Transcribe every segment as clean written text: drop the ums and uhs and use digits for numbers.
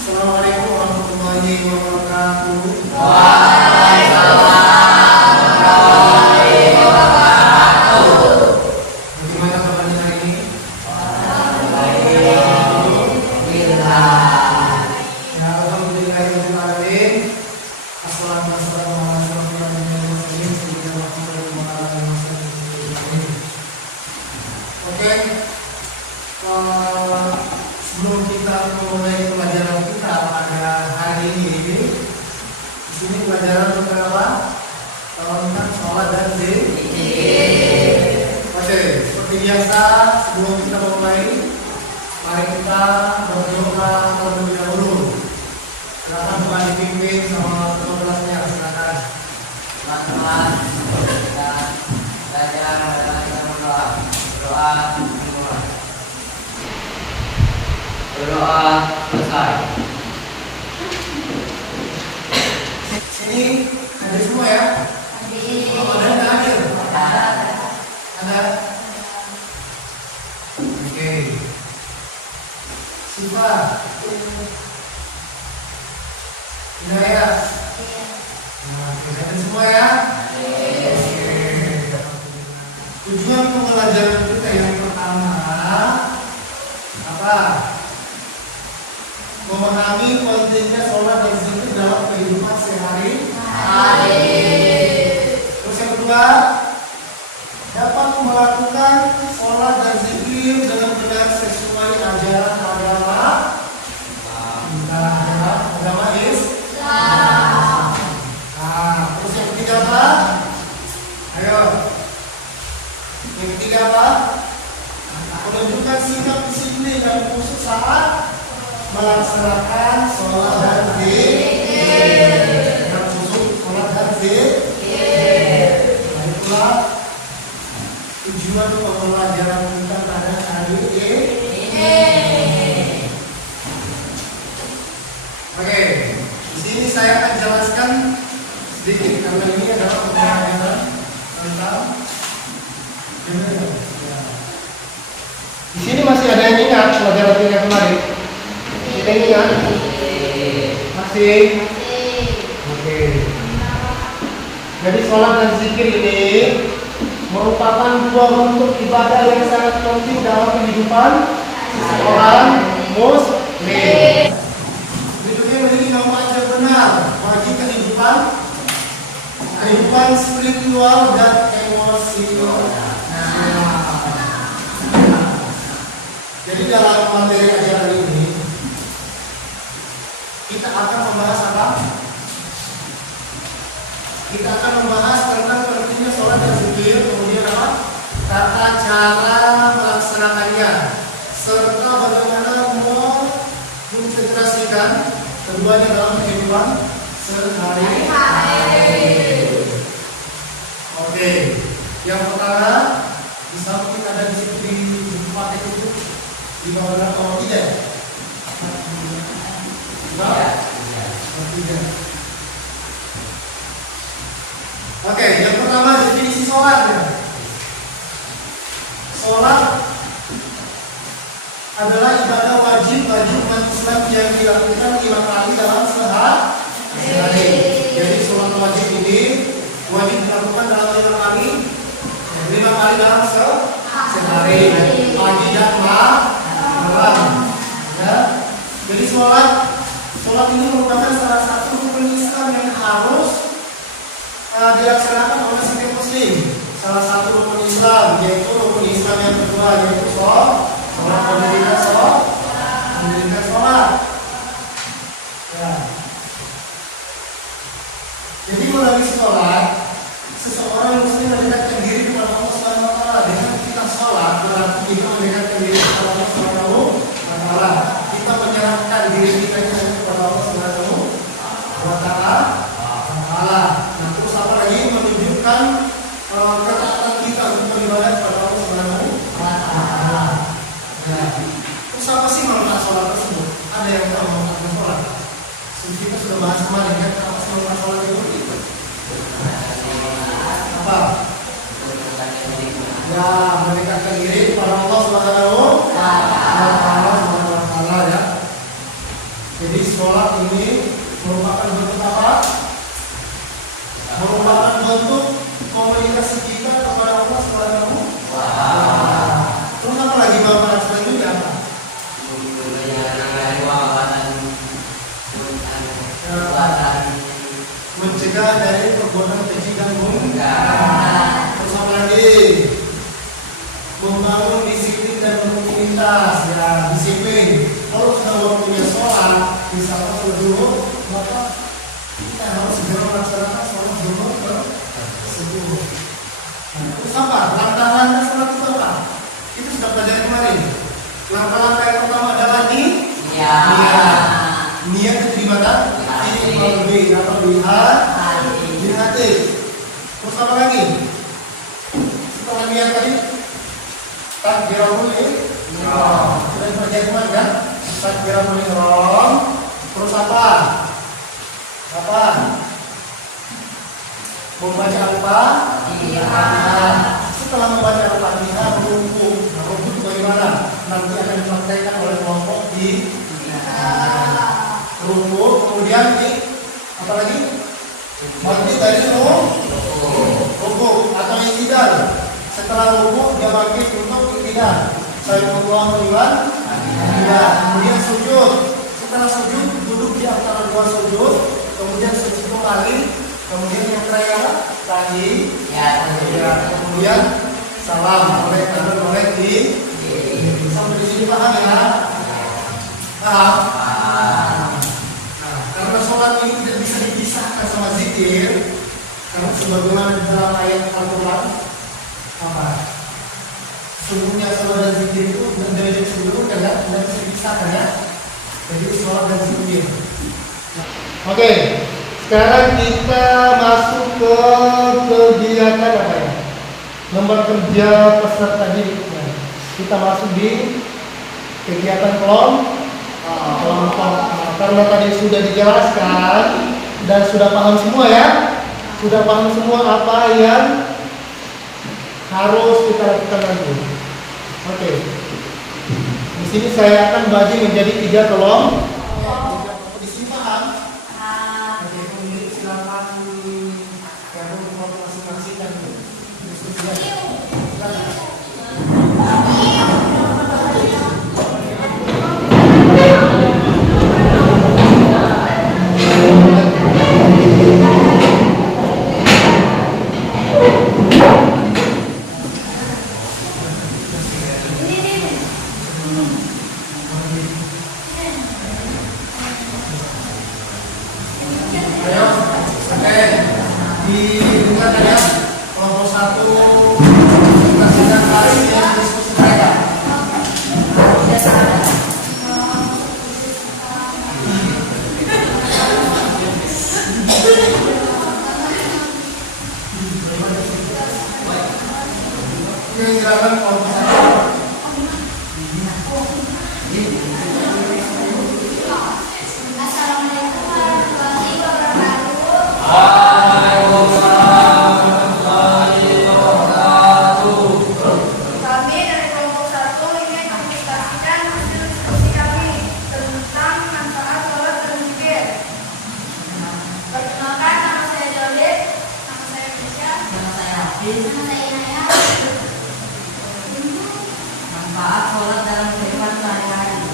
Assalamualaikum warahmatullahi wabarakatuh. Bagaimana kabarnya hari ini? Ya, alhamdulillahirobbilalamin. Assalatu wassalamu ala asyrofil anbiya'i wal mursalin sayyidina Muhammadin wa ala alihi wasallam. Oke. Sebelum kita memulai pelajaran kita pada hari ini, di sini pelajaran tentang apa? Tentang sholat dan zikir. Oke, seperti biasa sebelum kita memulai, mari kita berdoa terlebih dahulu. Silakan teman dipimpin sama ketua kelasnya, silakan. Teman-teman, kita belajar dengan berdoa. Berdoa selesai. Sini ada semua ya? Oh, ada nggak hadir? Ada. Oke. Siva. Hidayah. Nah, ada semua ya? Tujuan pembelajaran kita yang pertama apa? Memahami pentingnya sholat dan zikir dalam kehidupan sehari-hari. Terus yang kedua, dapat melakukan sholat dan zikir dengan benar sesuai ajaran agama kita, agama Islam. Nah, terus yang ketiga apa? Ayo. Yang ketiga apa? Menunjukkan sikap disiplin dan khusus saat melaksanakan sholat dan zikir. Yang khusus sholat dan zikir. Nah, itulah tujuan pembelajaran kita pada hari ini. Oke, di sini saya akan jelaskan sedikit karena ini adalah pembelajaran tentang di sini masih ada yang ingat pelajaran kita kemarin? Kita ingat? Masih? Oke. Jadi sholat dan zikir ini merupakan dua bentuk ibadah yang sangat penting dalam kehidupan seorang muslim. Hidupnya memiliki manfaat yang benar bagi kehidupan spiritual dan emosional. Jadi dalam materi ajaran ini kita akan membahas apa? Kita akan membahas tentang pentingnya sholat dan zikir, kemudian apa? Tata cara melaksanakannya, serta bagaimana mengintegrasikan keduanya dalam kehidupan sehari-hari. Oke, yang pertama di samping ada di situ di tempat itu di bawah nomor 3 ya? Tiga. Oke, yang pertama definisi sholat ya. Sholat adalah ibadah wajib bagi umat Islam yang dilakukan 5 kali dalam sehari. Jadi sholat wajib ini wajib dilakukan dalam 5 kali dalam sehari, pagi dan malam. Ya. Jadi sholat ini merupakan salah satu rukun Islam yang harus dilaksanakan oleh setiap muslim. Salah satu rukun Islam yaitu rukun Islam yang kedua yaitu sholat, mendirikan sholat. Ya. Jadi melalui sholat seseorang muslim mendekatkan diri kepada Allah Subhanahu wa taala. Dengan kita sholat berarti kita mendekatkan diri kepada Allah Subhanahu wa taala. Kita menyerahkan diri kita kepada Allah Subhanahu wa taala. Nah, terus apa lagi? Menunjukkan ketaatan kita untuk beribadah kepada Allah Subhanahu wa taala. Nah, terus apa sih manfaat sholat tersebut? Ada yang tahu manfaat sholat? Kita sudah bahas kemarin kan apa sih manfaat sholat itu? Apa? Ya, mendekatkan diri kepada Allah Subhanahu wa taala ya. Jadi sholat ini merupakan bentuk apa? Merupakan bentuk komunikasi kita kepada Allah Subhanahu wa Ta'ala. Terus apa lagi manfaat selanjutnya apa? Mencegah dari perbuatan keji dan munkar. Terus apa lagi? Membangun disiplin dan rutinitas, ya disiplin. Kalau sudah waktunya sholat, misalnya sholat zuhur, maka kita harus segera melaksanakan sholat zuhur tersebut. Terus apa? Langkah-langkah sholat itu apa? Itu sudah pelajari kemarin. Langkah-langkah yang pertama adalah niat. Niat itu di mana? Di qalbi atau di hati. Terus apa lagi? Setelah niat tadi, takbiratul ihram. Sudah pelajari kemarin kan? Takbiratul ihram. Terus apa? Membaca Al-Fatihah. Setelah membaca Al-Fatihah, rukuk. Nah, rukuk bagaimana? Nanti akan dipraktekkan oleh kelompok di rukuk. Kemudian apa lagi? Bangkit dari rukuk atau i'tidal. Setelah rukuk dia bangkit untuk i'tidal. Sami'allahu liman hamidah. Kemudian sujud. Setelah sujud duduk di antara dua sujud. Kemudian sujud kembali. Kemudian yang terakhir kemudian salam oleh di sampai di sini paham ya? Paham? Nah, karena sholat ini tidak bisa dipisahkan sama zikir, karena sebagaimana di dalam ayat Al-Quran apa? Sungguhnya sholat dan zikir itu menjadi sebelumnya kan? Tidak bisa dipisahkan ya? Jadi sholat dan zikir. Oke. Sekarang kita masuk ke kegiatan apa ya? Nomor kerja peserta didik. Kita masuk di kegiatan kelompok. Karena tadi sudah dijelaskan dan sudah paham semua ya. Sudah paham semua apa yang harus kita lakukan nanti. Oke. Di sini saya akan bagi menjadi 3 kelompok. Manfaat sholat dalam kehidupan sehari-hari.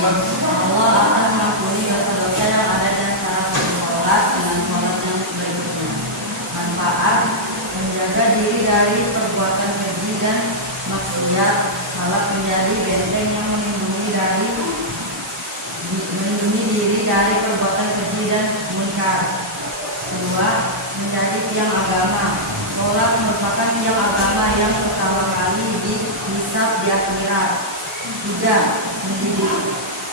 Allah akan mengampuni dosa-dosa yang ada dan cara sholat dengan sholat yang berikutnya. Manfaat menjaga diri dari perbuatan keji dan maksiat. Salat menjadi benteng yang melindungi diri dari perbuatan keji dan munkar. Kedua, menjadi tiang agama. Sholat merupakan tiang agama yang pertama kali dihisab di akhirat. Tiga,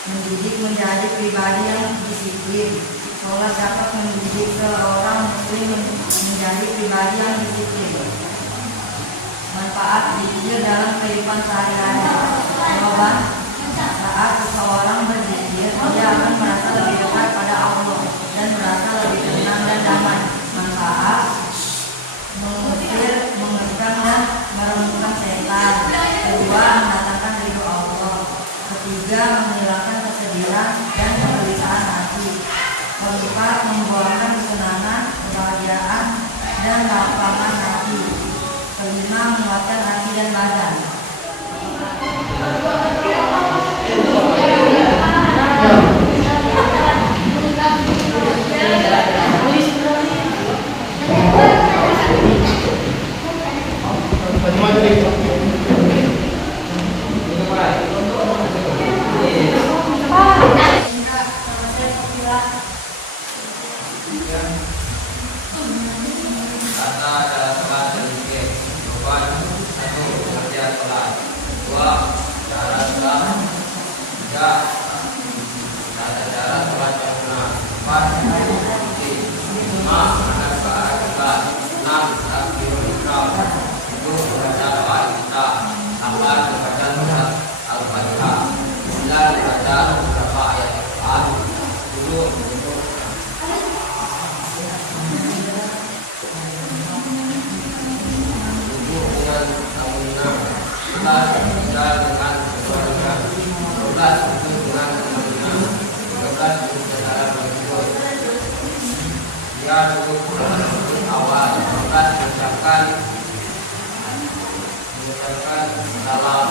mendidik menjadi pribadi yang disiplin. Sholat dapat mendidik seorang muslim menjadi pribadi yang disiplin. Manfaat zikir dalam kehidupan sehari-hari. Jawaban, saat seseorang berzikir, dia akan merasa lebih dekat pada Allah dan merasa lebih tenang dan damai. Manfaat mengusir, mengecam dan meremukkan setan. Kedua, mendatangkan ridho Allah. Ketiga, menghilangkan kesedihan dapat membuahkan kesenangan, kebahagiaan, dan lapangan hati. Kelima, menguatkan hati dan badan. Kata dalam sholat berpikir. Jawaban 1. Pengertian sholat. 2. Cara sholat. 3. Tata cara sholat yang benar. 4. Berpikir. 5. Manfaat sholat. 6. Takbirul ihram. 7. Membaca doa iftitah. 8. Membaca surat Al-Fatihah. 9. Membaca beberapa ayat Al-Quran. 10. Menutup dengan bangunan. 11. Tinggal dengan keluarga. 12. Duduk dengan bangunan. 13. Duduk secara berjujur. Dia duduk awal. 14. Mengucapkan salam.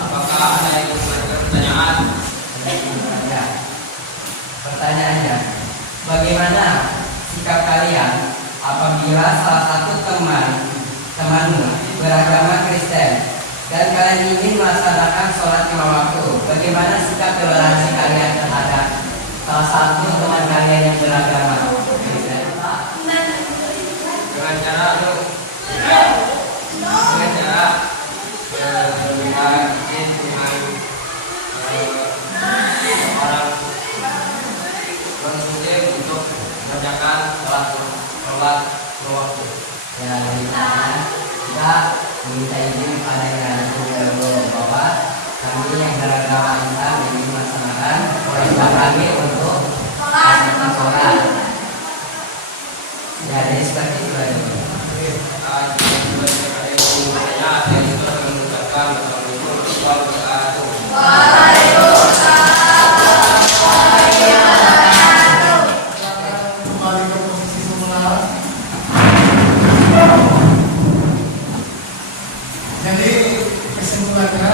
Apakah ada yang memiliki pertanyaan? Ya. Pertanyaannya, bagaimana sikap kalian apabila salah satu temanmu beragama Kristen dan kalian ingin melaksanakan sholat lima waktu? Bagaimana sikap toleransi kalian terhadap salah satu teman kalian yang beragama Kristen? Dengan cara mengkaji dengan orang muslim untuk mengerjakan sholat waktu. Ya, jadi kita meminta izin kepada yang ada dulu bahwa kami yang beragama Islam ingin melaksanakan kewajiban kami untuk melaksanakan sholat. Ya, jadi seperti itu aja. Kembali ke posisi semula. Jadi kesimpulannya,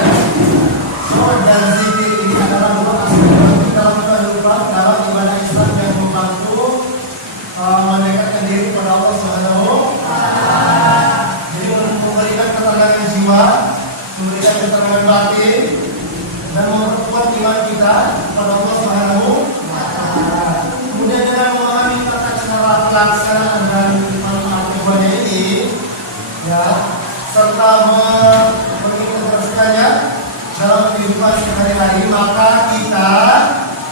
sholat dan zikir ini adalah dua aspek dalam kehidupan dalam ibadah Islam yang membantu mendekatkan diri kepada Allah Subhanahu wa Ta'ala. Jadi memberikan ketenangan jiwa, memberikan ketenangan batin, dan memperkuat iman kita kepada Allah Subhanahu wa Ta'ala. Kemudian dengan memahami tata cara pelaksanaan dan manfaat ibadah ini, ya, serta mengintegrasikannya dalam kehidupan sehari-hari, maka kita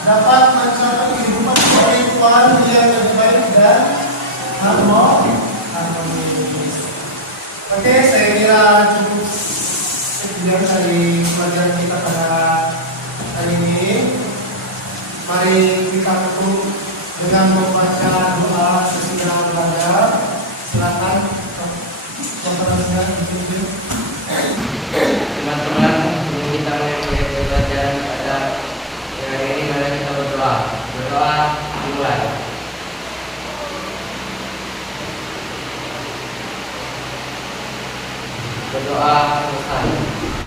dapat mencapai kehidupan spiritual yang lebih baik dan harmonis. Oke, saya kira cukup sekian dari pelajaran kita pada hari ini. Mari kita tutup dengan membaca doa sesudah belajar. Silakan konferensinya. Teman-teman, sebelum kita mulai pelajaran pada hari ini, mari kita berdoa. Berdoa dimulai. Berdoa selesai.